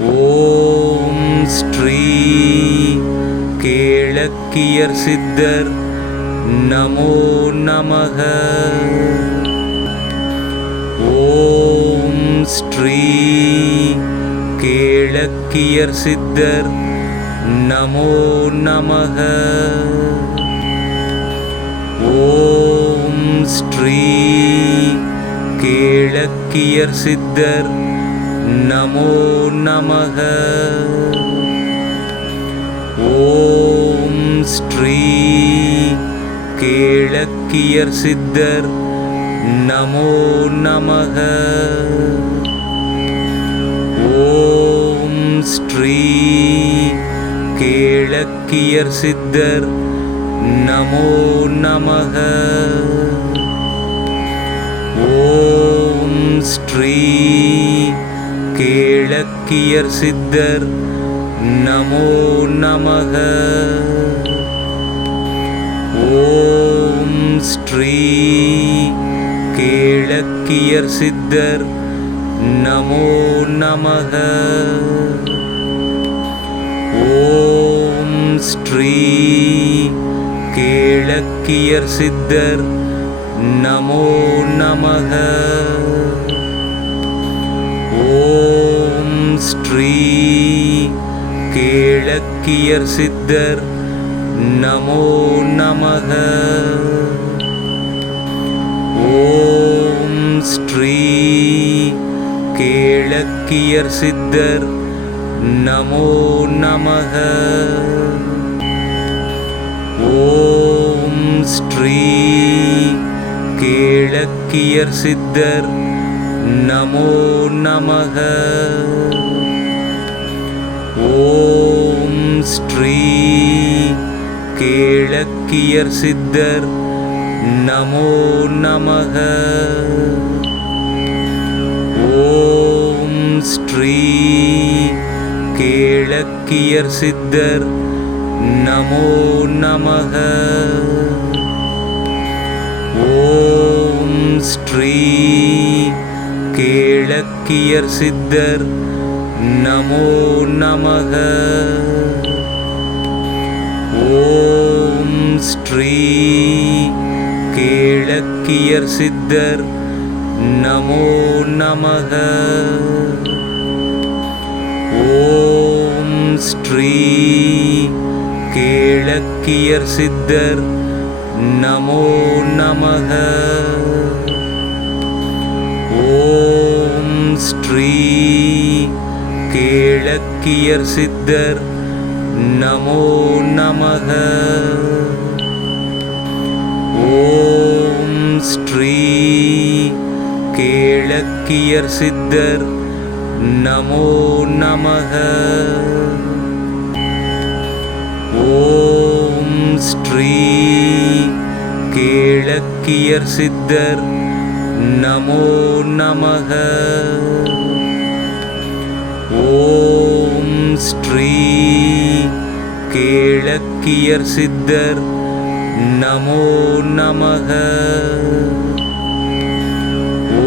ஓம் ஸ்ரீ கேளக்கியர் சித்தர் நமோ நமக. ஓம் ஸ்ரீ கேளக்கியர் சித்தர் நமோ நமக. ஓம் ஸ்ரீ கேளக்கியர் சித்தர் நமோ நமக. ஓம் ஸ்ரீ கேளக்கியர் சித்தர். நமோ நமக. ஓம் ஸ்ரீ கேளக்கியர் சித்தர். நமோ நமக. ஓம் ஸ்ரீ கேளக்கியர் சித்தர். நமோ நமக. ஓம் ஸ்ரீ கேளக்கியர் சித்தர். நமோ நமக. ஓம் ஸ்ரீ கேளக்கியர் சித்தர். நமோ நமக. ஸ்ரீ கேளக்கியர் சித்தர் நமோ நமக. ஓம் ஸ்ரீ கேளக்கியர் சித்தர் நமோ நமக. ஓம் ஸ்ரீ கேளக்கியர் சித்தர் நமோ நமக. ஸ்ரீ கேளக்கியர் சித்தர் நமோ நமக. ஓம் ஸ்ரீ கேளக்கியர் சித்தர் நமோ நமக. ஓம் ஸ்ரீ கேளக்கியர் சித்தர் நமோ நமக. ஓம் ஸ்ரீ கேளக்கியர் சித்தர் நமோ நமக. ஓம் ஸ்ரீ கேளக்கியர் சித்தர் நமோ நமக. ஓம் ஸ்ரீ கேளக்கியர் சித்தர் நமோ நமக ஓம் ஸ்ரீ கேளக்கியர் சித்தர் நமோ நமக ஓம் ஸ்ரீ கேளக்கியர் சித்தர் நமோ நமக ஓம் ஸ்ரீ சாக்கியர் சித்தர். நமோ நமக.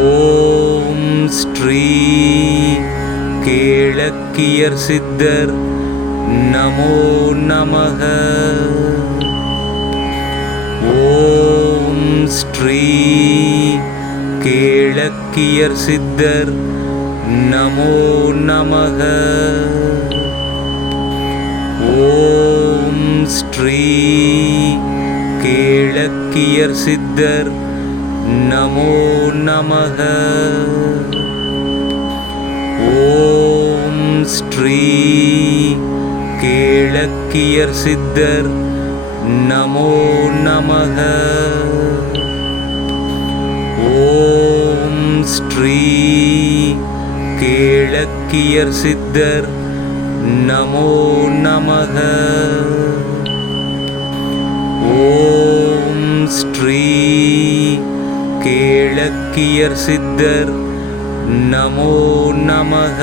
ஓம் ஸ்ரீ கேளக்கியர் சித்தர். நமோ நமக. ஓம் ஸ்ரீ கேளக்கியர் சித்தர். நமோ நமக. ஓம் ஸ்ரீ கேளக்கியர் சித்தர் நமோ நமக. ஓம் ஸ்ரீ கேளக்கியர் சித்தர் நமோ நமக. ஓம் ஸ்ரீ கேளக்கியர் சித்தர் நமோ நமக. ஸ்ரீ கேளக்கியர் சித்தர் நமோ நமக.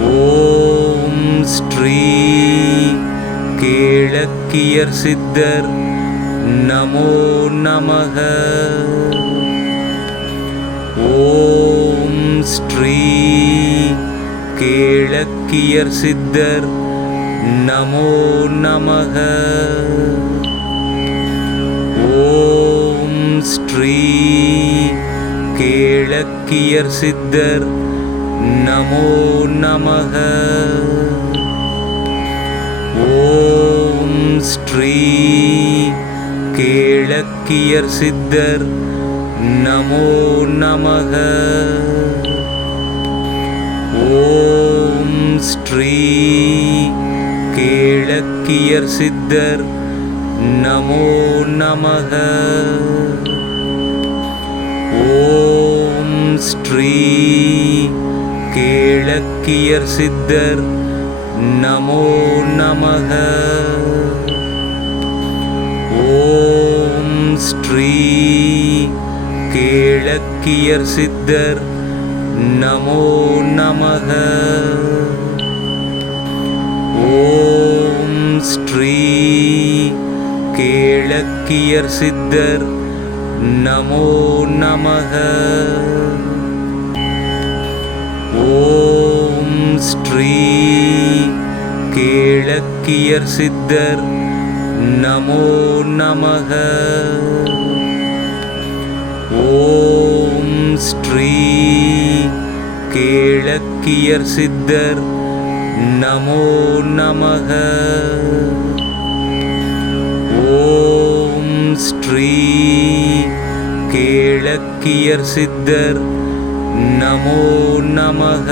ஓம் ஸ்ரீ கேளக்கியர் சித்தர் நமோ நமக. ஓம் ஸ்ரீ கேளக்கியர் சித்தர் நமோ நமக ஓம் ஸ்ரீ கேளக்கியர் சித்தர் நமோ நமக ஓம் ஸ்ரீ கேளக்கியர் சித்தர் நமோ நமக ஓம் ஸ்ரீ கேளக்கியர் சித்தர் நமோ நமக. ஓம் ஸ்ரீ கேளக்கியர் சித்தர் நமோ நமக. ஓம் ஸ்ரீ கேளக்கியர் சித்தர் நமோ நமக. ஸ்ரீ கேளக்கியர் சித்தர் நமோ நமக. ஓம் ஸ்ரீ கேளக்கியர் சித்தர் நமோ நமக. ஓம் ஸ்ரீ கேளக்கியர் சித்தர் நமோ நமக. ஓம் ஸ்ரீ கேளக்கியர் சித்தர். நமோ நமக.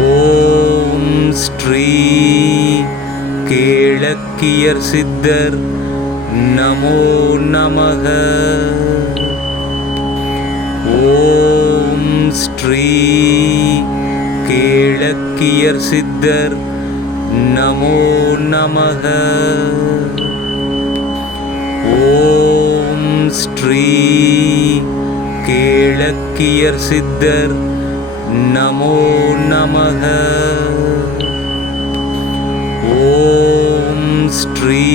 ஓம் ஸ்ரீ கேளக்கியர் சித்தர். நமோ நமக. ஓம் ஸ்ரீ கேளக்கியர் சித்தர் நமோ நமக. ஓம் ஸ்ரீ கேளக்கியர் சித்தர் நமோ நமக. ஓம் ஸ்ரீ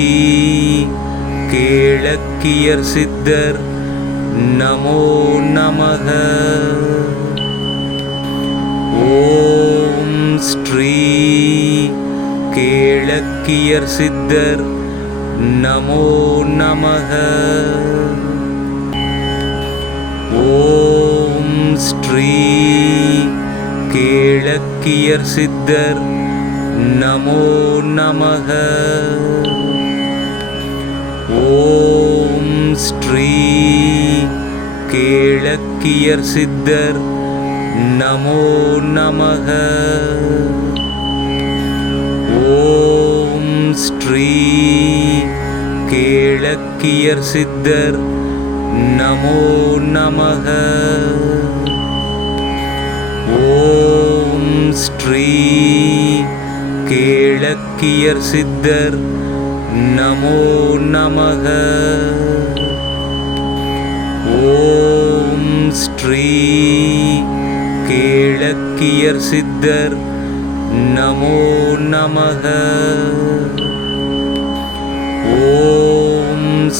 கேளக்கியர் சித்தர் நமோ நமக. ஸ்ரீ கேளக்கியர் சித்தர். நமோ நமக. ஓம் ஸ்ரீ கேளக்கியர் சித்தர். நமோ நமக. ஓம் ஸ்ரீ கேளக்கியர் சித்தர். நமோ நமக. ஸ்ரீ கேளக்கியர் சித்தர் நமோ நமக. ஓம் ஸ்ரீ கேளக்கியர் சித்தர் நமோ நமக. ஓம் ஸ்ரீ கேளக்கியர் சித்தர் நமோ நமக.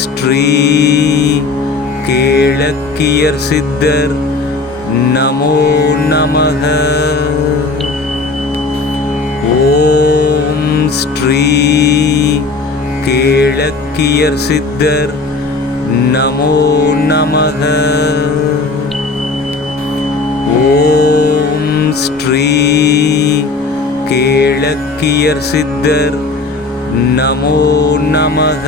ஸ்ரீ கேளக்கியர் சித்தர் நமோ நமக. ஓம் ஸ்ரீ கேளக்கியர் சித்தர் நமோ நமக. ஓம் ஸ்ரீ கேளக்கியர் சித்தர் நமோ நமக.